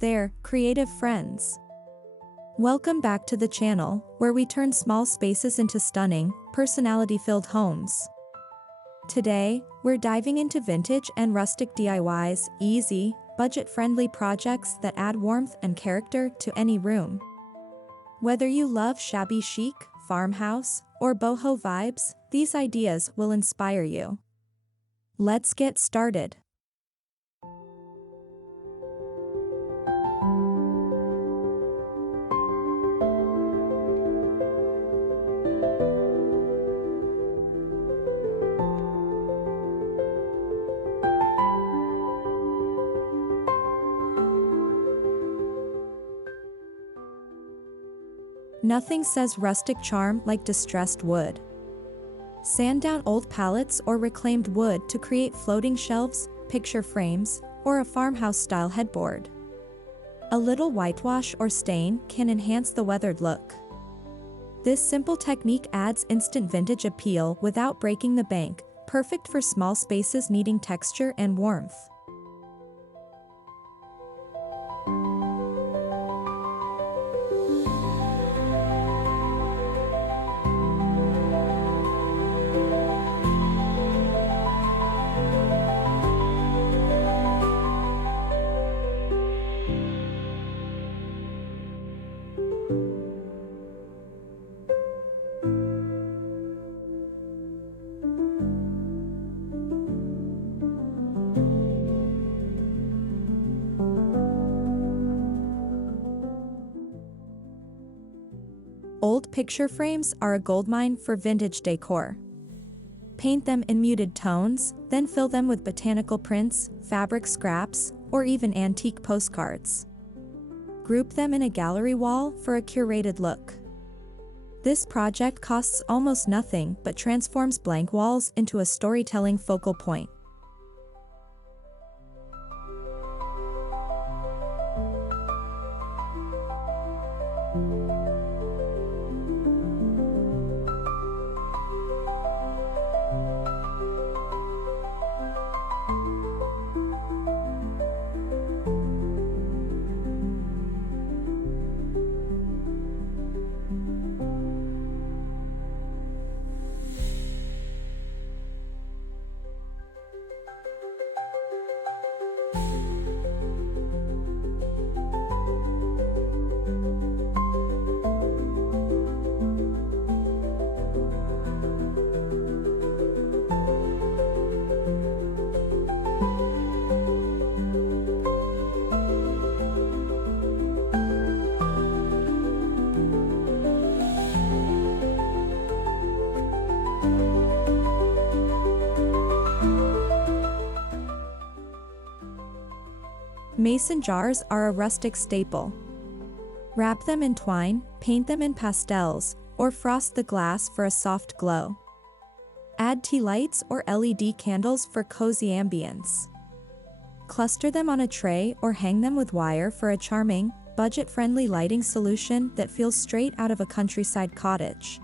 there, creative friends. Welcome back to the channel, where we turn small spaces into stunning, personality-filled homes. Today, we're diving into vintage and rustic DIYs, easy, budget-friendly projects that add warmth and character to any room. Whether you love shabby chic, farmhouse, or boho vibes, these ideas will inspire you. Let's get started. Nothing says rustic charm like distressed wood. Sand down old pallets or reclaimed wood to create floating shelves, picture frames, or a farmhouse-style headboard. A little whitewash or stain can enhance the weathered look. This simple technique adds instant vintage appeal without breaking the bank, perfect for small spaces needing texture and warmth. Old picture frames are a goldmine for vintage decor. Paint them in muted tones, then fill them with botanical prints, fabric scraps, or even antique postcards. Group them in a gallery wall for a curated look. This project costs almost nothing but transforms blank walls into a storytelling focal point. Mason jars are a rustic staple. Wrap them in twine, paint them in pastels, or frost the glass for a soft glow. Add tea lights or LED candles for cozy ambience. Cluster them on a tray or hang them with wire for a charming, budget-friendly lighting solution that feels straight out of a countryside cottage.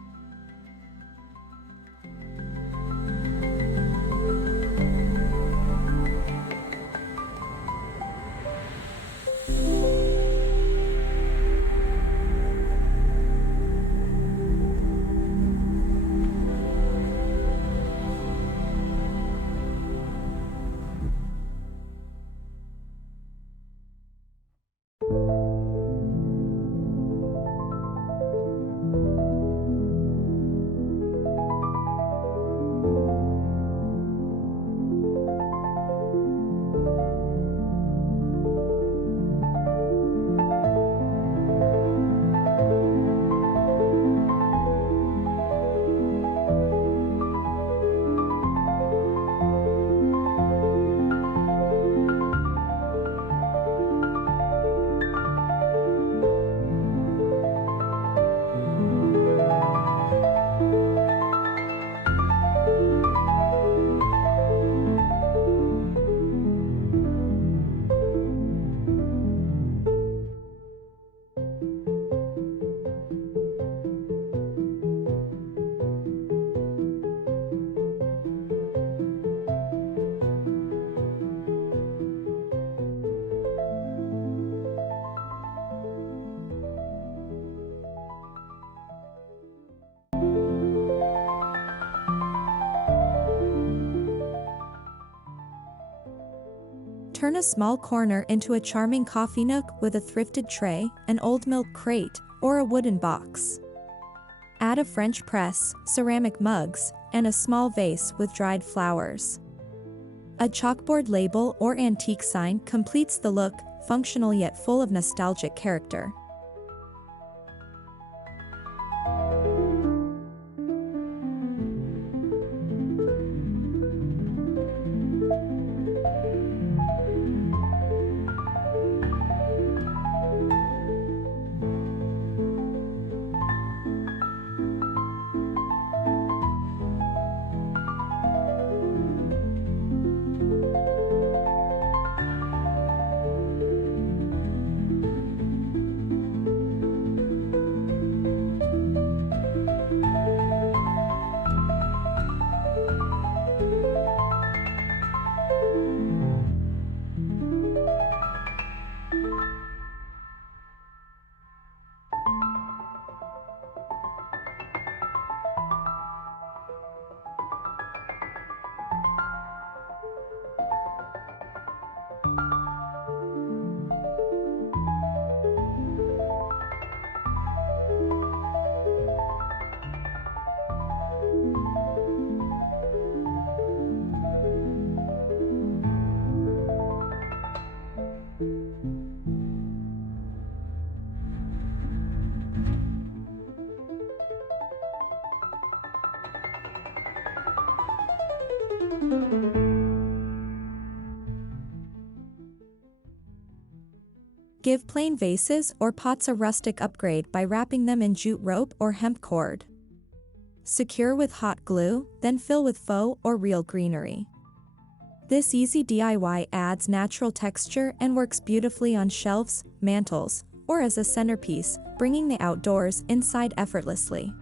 Turn a small corner into a charming coffee nook with a thrifted tray, an old milk crate, or a wooden box. Add a French press, ceramic mugs, and a small vase with dried flowers. A chalkboard label or antique sign completes the look, functional yet full of nostalgic character. Give plain vases or pots a rustic upgrade by wrapping them in jute rope or hemp cord. Secure with hot glue, then fill with faux or real greenery. This easy DIY adds natural texture and works beautifully on shelves, mantels, or as a centerpiece, bringing the outdoors inside effortlessly.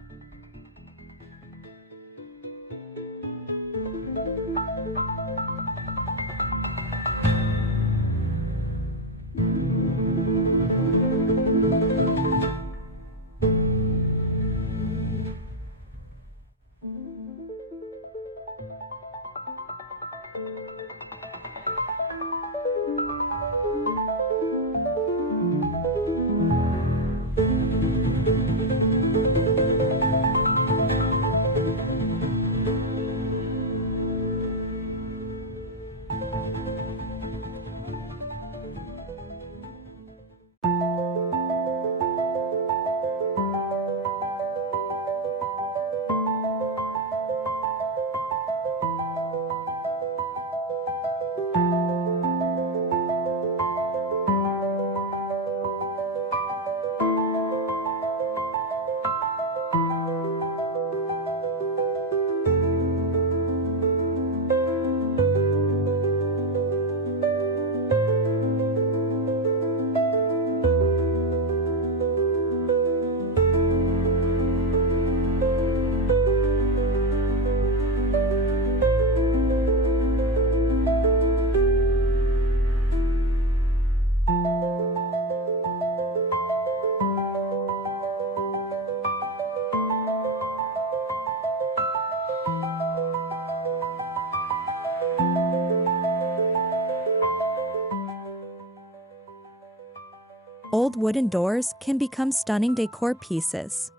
Old wooden doors can become stunning decor pieces.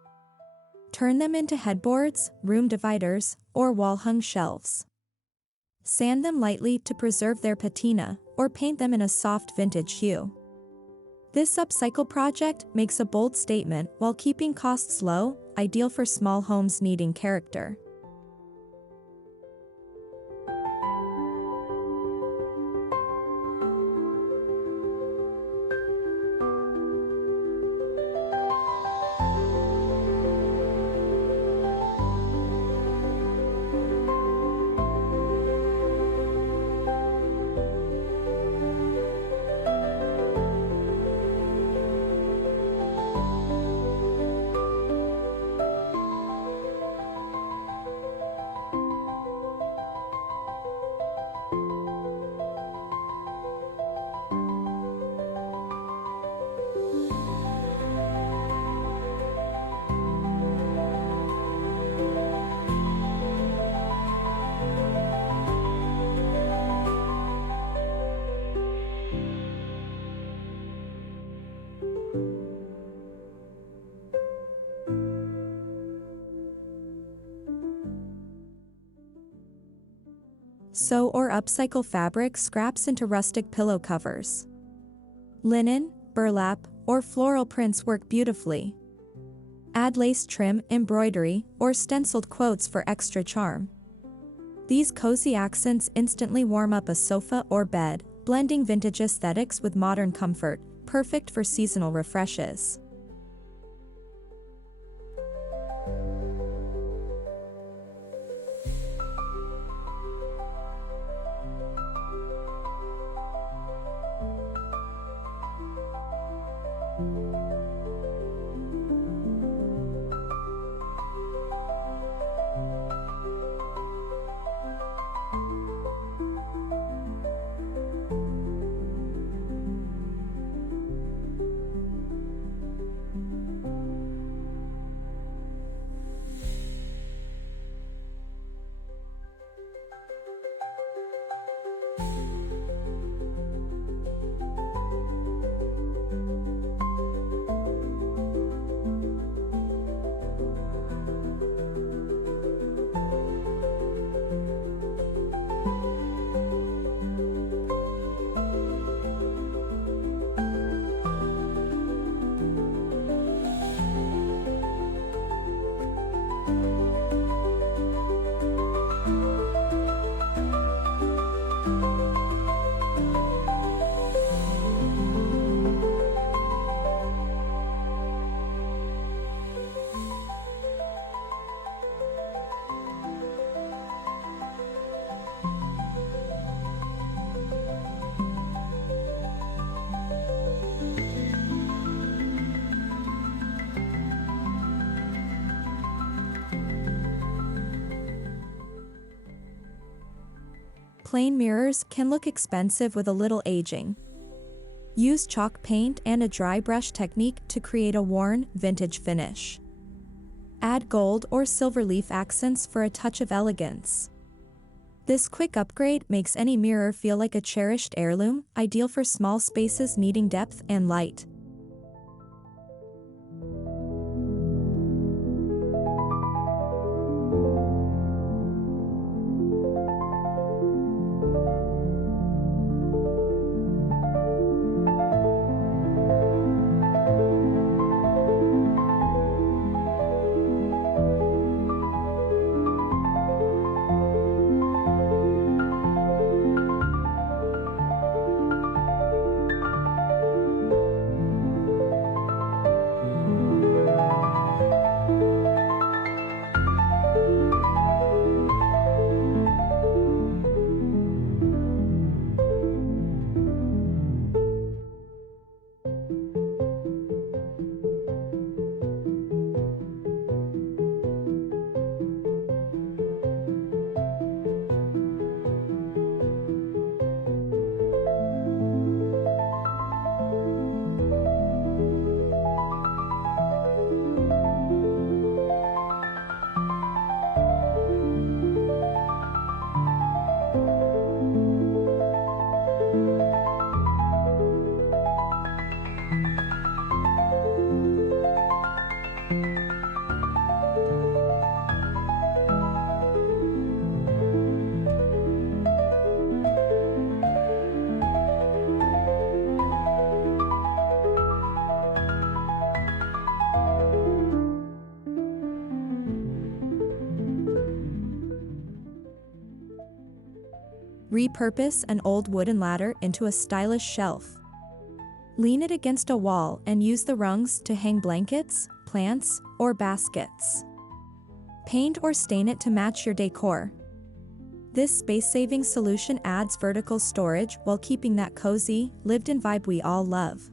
Turn them into headboards, room dividers, or wall-hung shelves. Sand them lightly to preserve their patina, or paint them in a soft vintage hue. This upcycle project makes a bold statement while keeping costs low, ideal for small homes needing character. Sew or upcycle fabric scraps into rustic pillow covers. Linen, burlap, or floral prints work beautifully. Add lace trim, embroidery, or stenciled quotes for extra charm. These cozy accents instantly warm up a sofa or bed, blending vintage aesthetics with modern comfort, perfect for seasonal refreshes. Plain mirrors can look expensive with a little aging. Use chalk paint and a dry brush technique to create a worn, vintage finish. Add gold or silver leaf accents for a touch of elegance. This quick upgrade makes any mirror feel like a cherished heirloom, ideal for small spaces needing depth and light. Repurpose an old wooden ladder into a stylish shelf. Lean it against a wall and use the rungs to hang blankets, plants, or baskets. Paint or stain it to match your decor. This space-saving solution adds vertical storage while keeping that cozy, lived-in vibe we all love.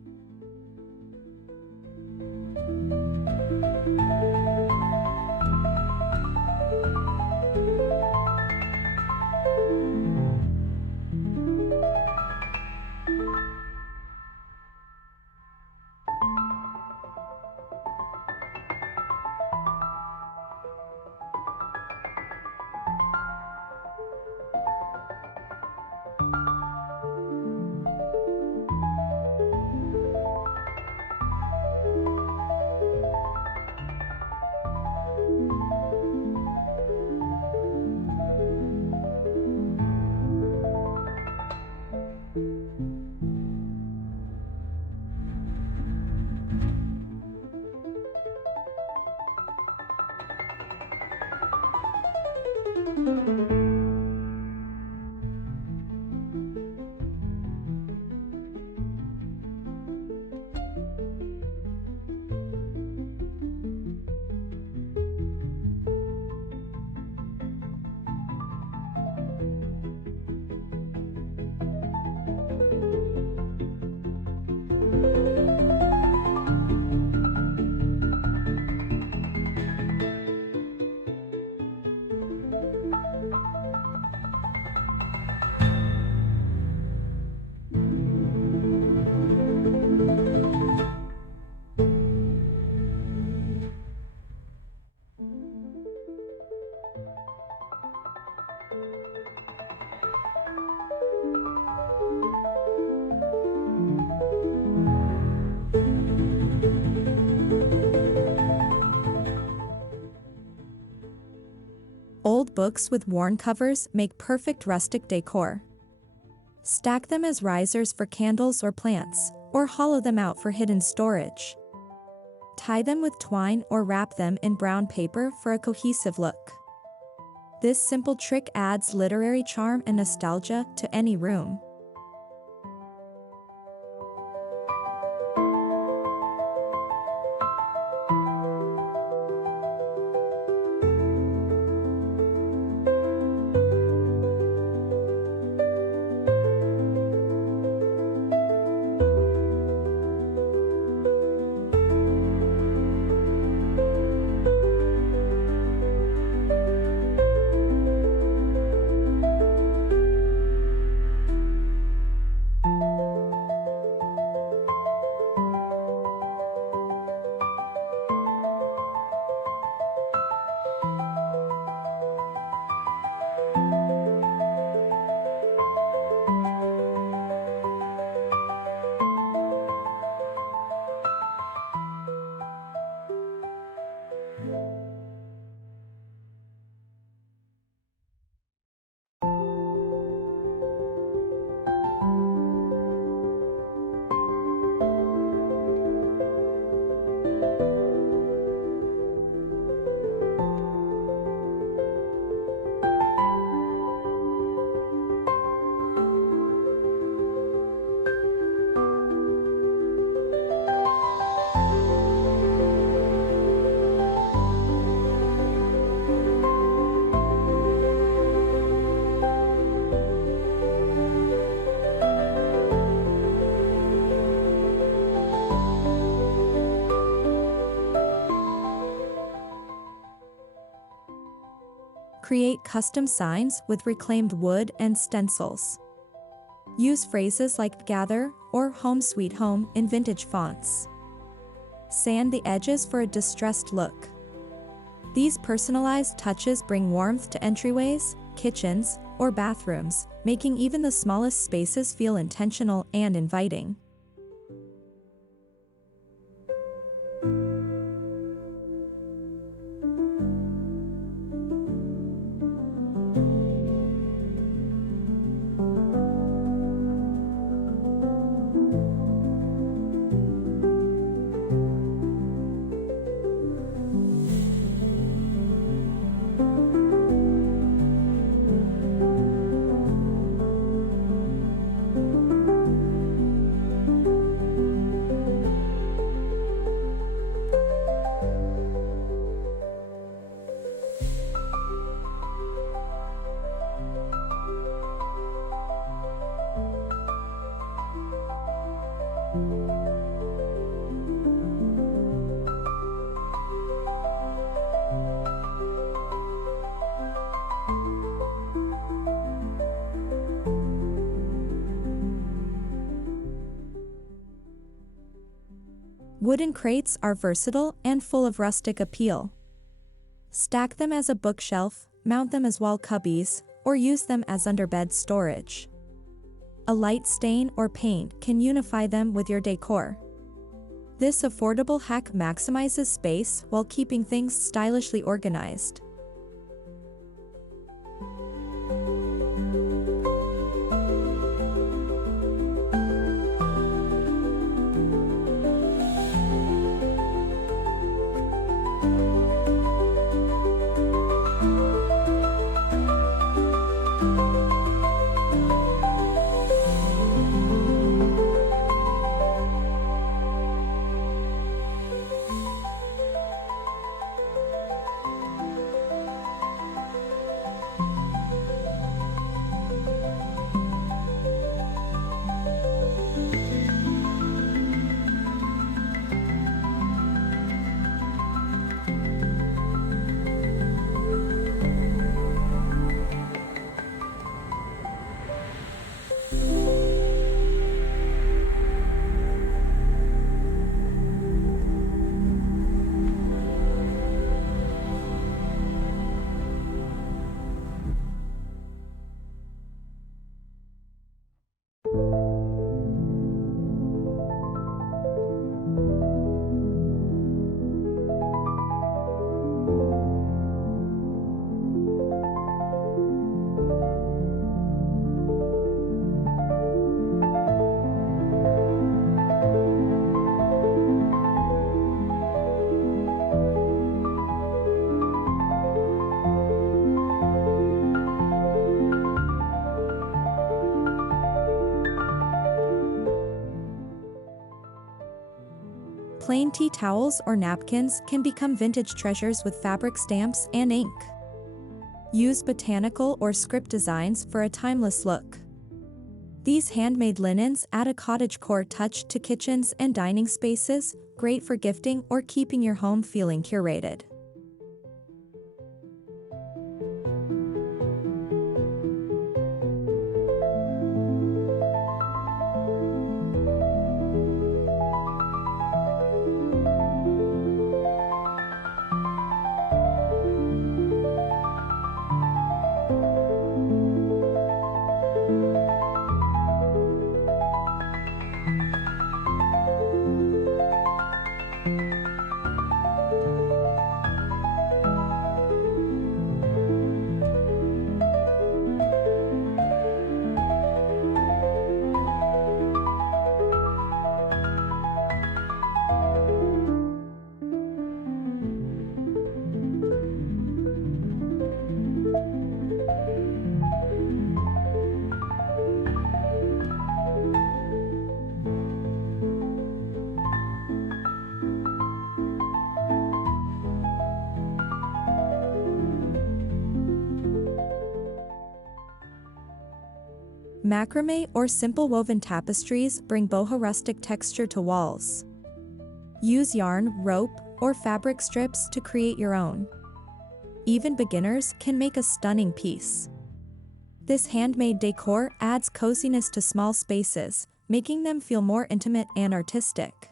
Old books with worn covers make perfect rustic decor. Stack them as risers for candles or plants, or hollow them out for hidden storage. Tie them with twine or wrap them in brown paper for a cohesive look. This simple trick adds literary charm and nostalgia to any room. Create custom signs with reclaimed wood and stencils. Use phrases like "gather" or "home sweet home" in vintage fonts. Sand the edges for a distressed look. These personalized touches bring warmth to entryways, kitchens, or bathrooms, making even the smallest spaces feel intentional and inviting. Wooden crates are versatile and full of rustic appeal. Stack them as a bookshelf, mount them as wall cubbies, or use them as underbed storage. A light stain or paint can unify them with your decor. This affordable hack maximizes space while keeping things stylishly organized. Plain tea towels or napkins can become vintage treasures with fabric stamps and ink. Use botanical or script designs for a timeless look. These handmade linens add a cottagecore touch to kitchens and dining spaces, great for gifting or keeping your home feeling curated. Macrame or simple woven tapestries bring boho rustic texture to walls. Use yarn, rope, or fabric strips to create your own. Even beginners can make a stunning piece. This handmade decor adds coziness to small spaces, making them feel more intimate and artistic.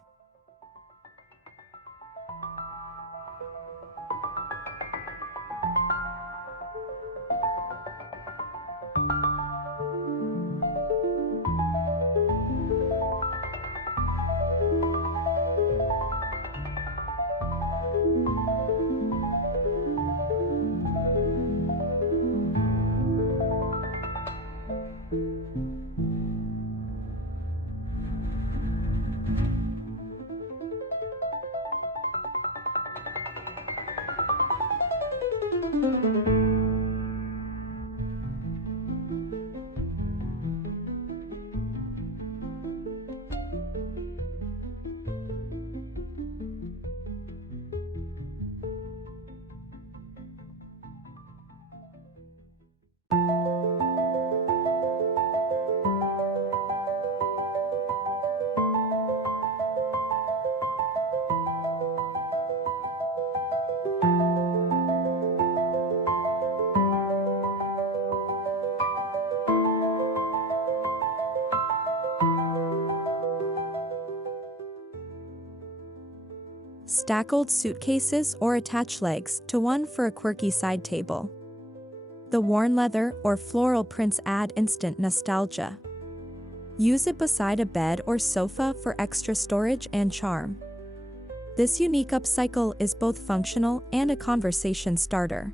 Stackled suitcases or attach legs to one for a quirky side table. The worn leather or floral prints add instant nostalgia. Use it beside a bed or sofa for extra storage and charm. This unique upcycle is both functional and a conversation starter.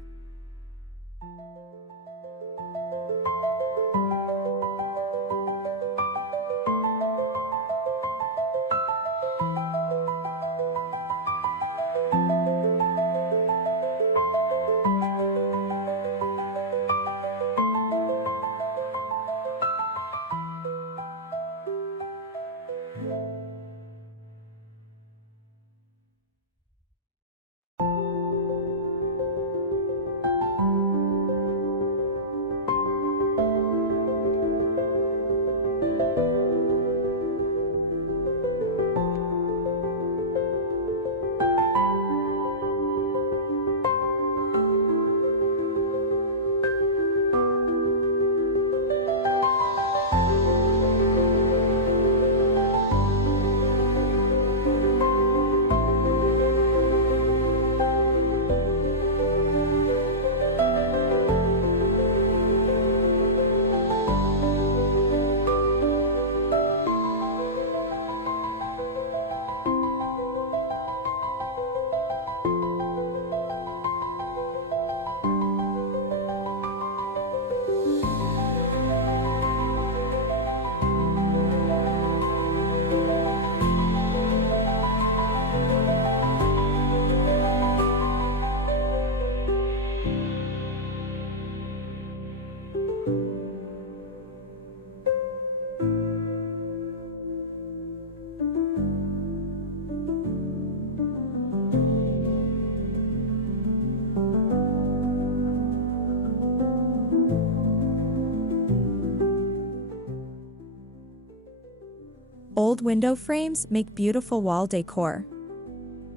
window frames make beautiful wall decor.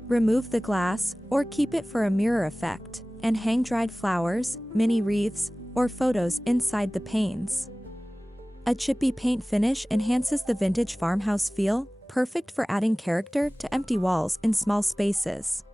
Remove the glass, or keep it for a mirror effect, and hang dried flowers, mini wreaths, or photos inside the panes. A chippy paint finish enhances the vintage farmhouse feel, perfect for adding character to empty walls in small spaces.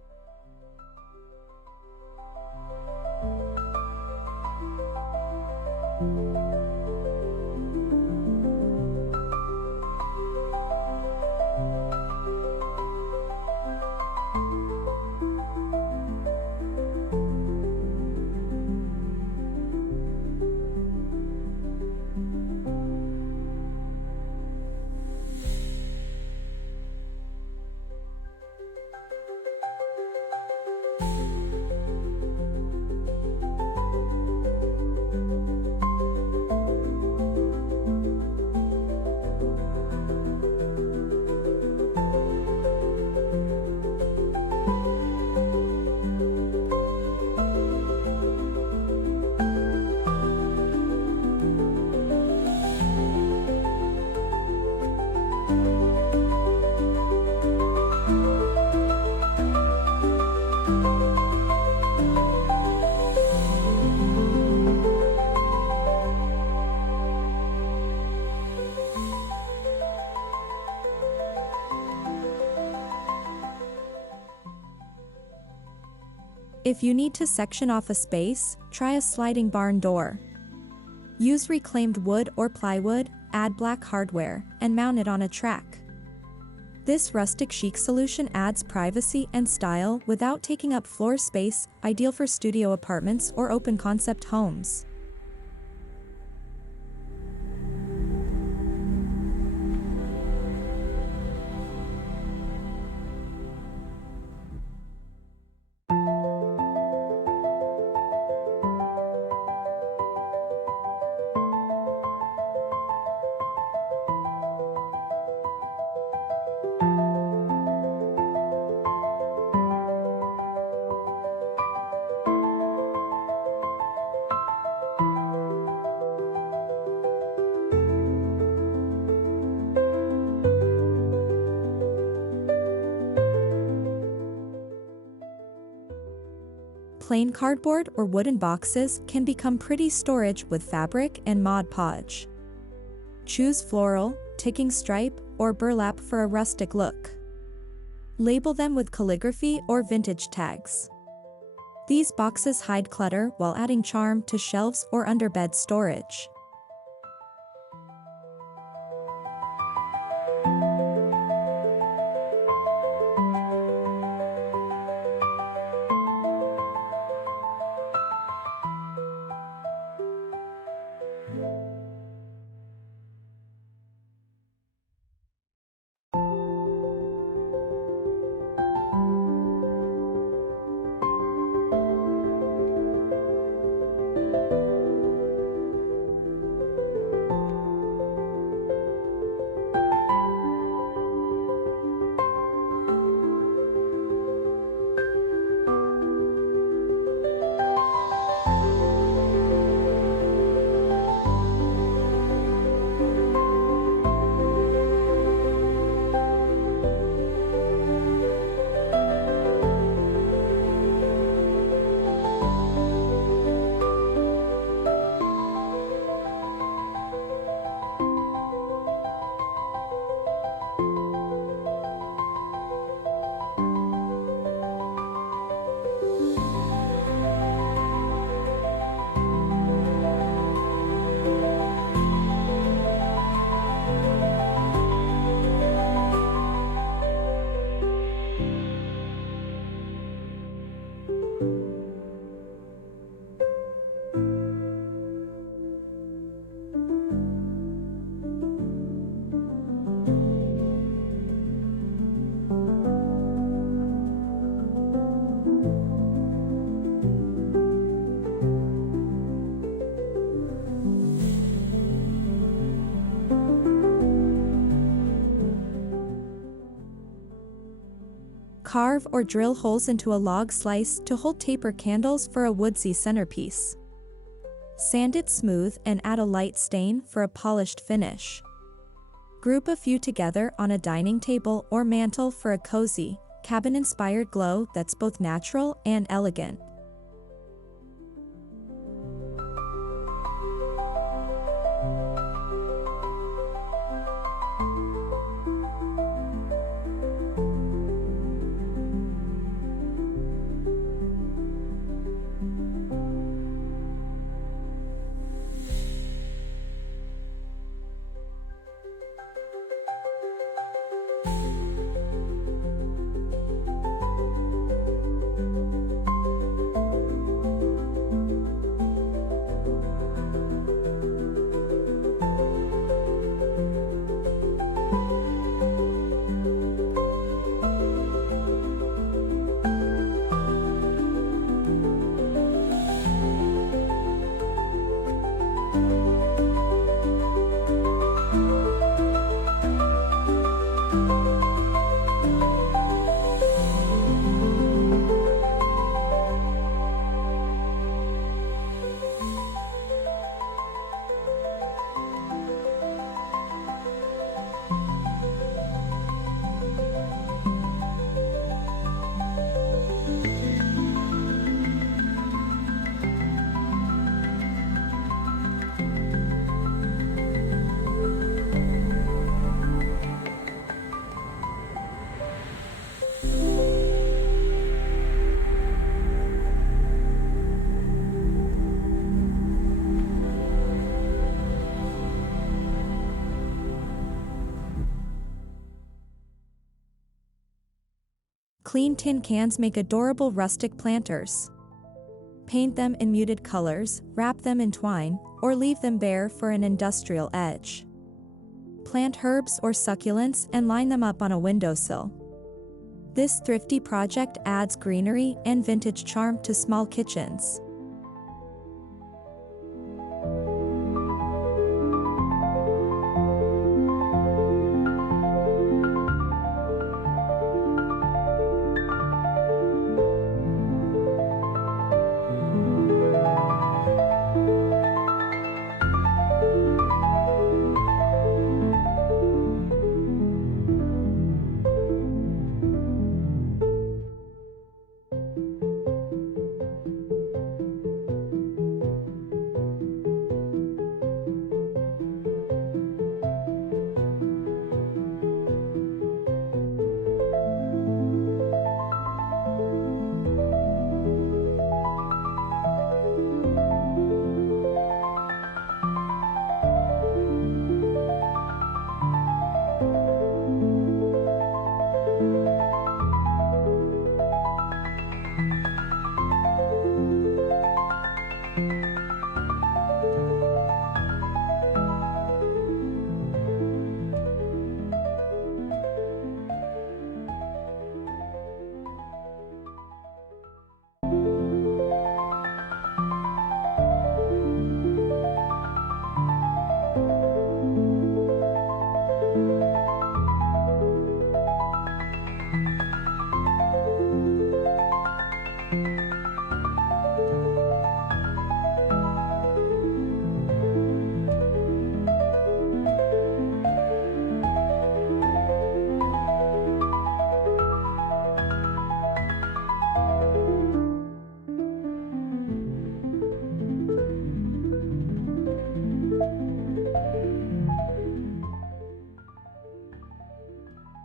If you need to section off a space, try a sliding barn door. Use reclaimed wood or plywood, add black hardware, and mount it on a track. This rustic chic solution adds privacy and style without taking up floor space, ideal for studio apartments or open concept homes. Plain cardboard or wooden boxes can become pretty storage with fabric and Mod Podge. Choose floral, ticking stripe, or burlap for a rustic look. Label them with calligraphy or vintage tags. These boxes hide clutter while adding charm to shelves or underbed storage. Carve or drill holes into a log slice to hold taper candles for a woodsy centerpiece. Sand it smooth and add a light stain for a polished finish. Group a few together on a dining table or mantel for a cozy, cabin-inspired glow that's both natural and elegant. Clean tin cans make adorable rustic planters. Paint them in muted colors, wrap them in twine, or leave them bare for an industrial edge. Plant herbs or succulents and line them up on a windowsill. This thrifty project adds greenery and vintage charm to small kitchens.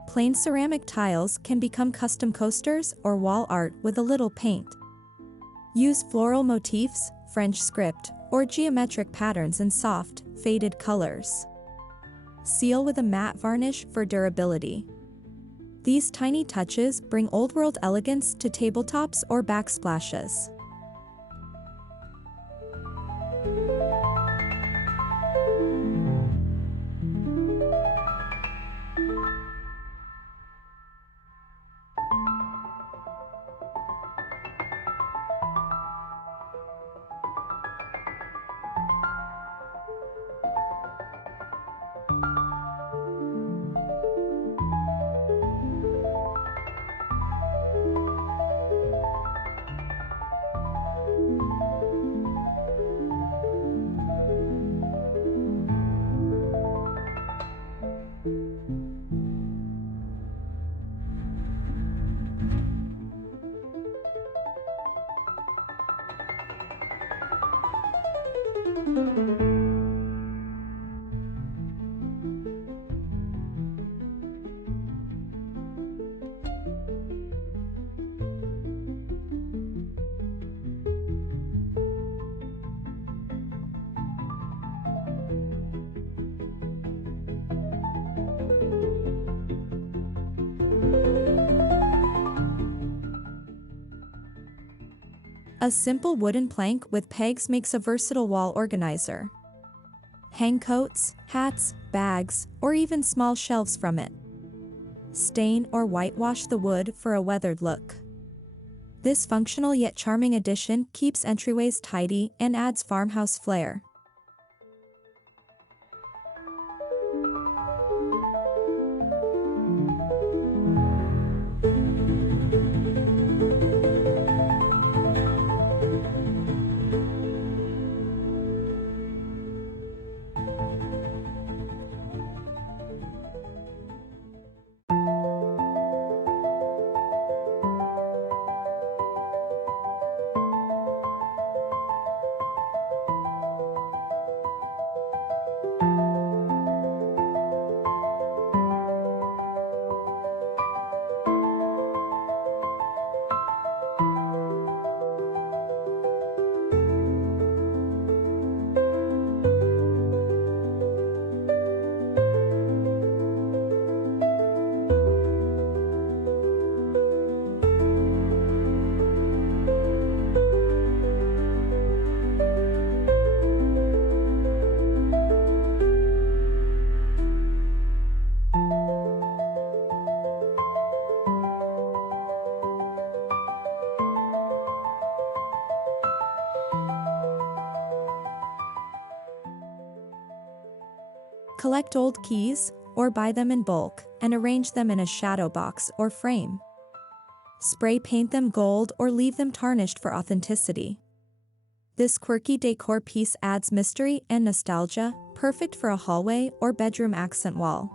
Plain ceramic tiles can become custom coasters or wall art with a little paint. Use floral motifs, French script, or geometric patterns in soft, faded colors. Seal with a matte varnish for durability. These tiny touches bring old-world elegance to tabletops or backsplashes. A simple wooden plank with pegs makes a versatile wall organizer. Hang coats, hats, bags, or even small shelves from it. Stain or whitewash the wood for a weathered look. This functional yet charming addition keeps entryways tidy and adds farmhouse flair. Collect old keys, or buy them in bulk, and arrange them in a shadow box or frame. Spray paint them gold or leave them tarnished for authenticity. This quirky decor piece adds mystery and nostalgia, perfect for a hallway or bedroom accent wall.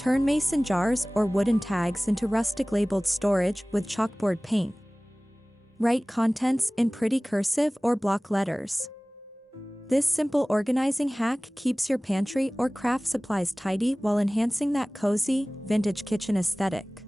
Turn mason jars or wooden tags into rustic labeled storage with chalkboard paint. Write contents in pretty cursive or block letters. This simple organizing hack keeps your pantry or craft supplies tidy while enhancing that cozy, vintage kitchen aesthetic.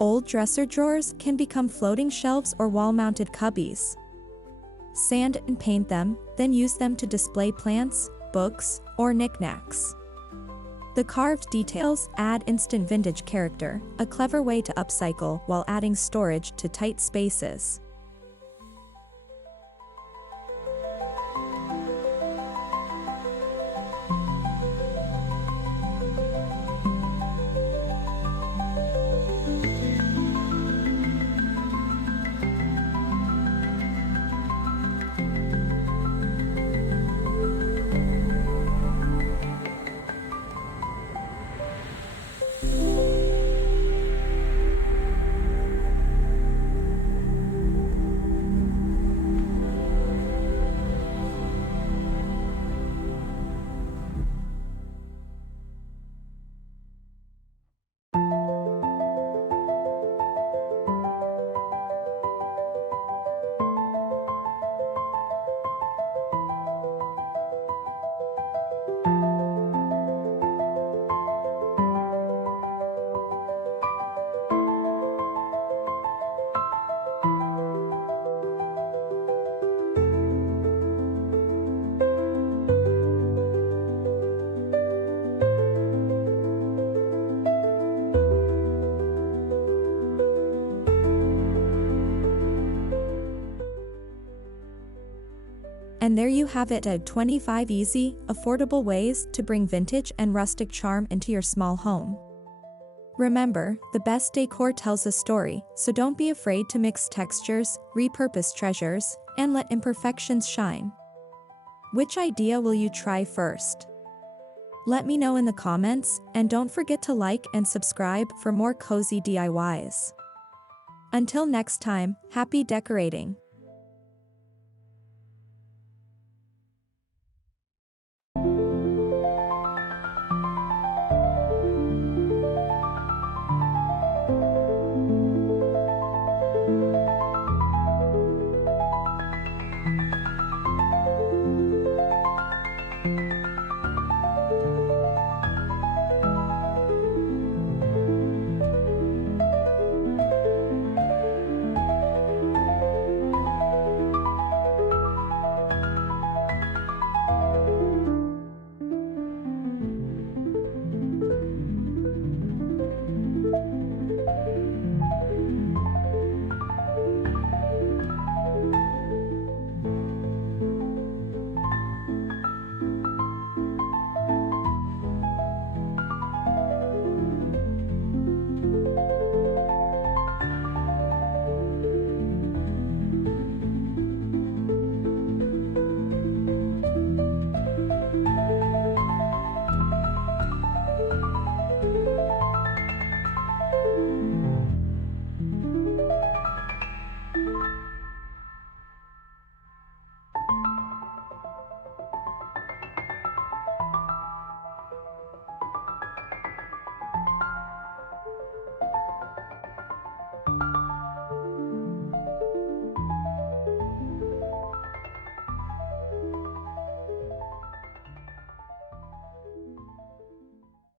Old dresser drawers can become floating shelves or wall-mounted cubbies. Sand and paint them, then use them to display plants, books, or knickknacks. The carved details add instant vintage character, a clever way to upcycle while adding storage to tight spaces. And there you have it, 25 easy, affordable ways to bring vintage and rustic charm into your small home. Remember, the best decor tells a story, so don't be afraid to mix textures, repurpose treasures, and let imperfections shine. Which idea will you try first? Let me know in the comments, and don't forget to like and subscribe for more cozy DIYs. Until next time, happy decorating!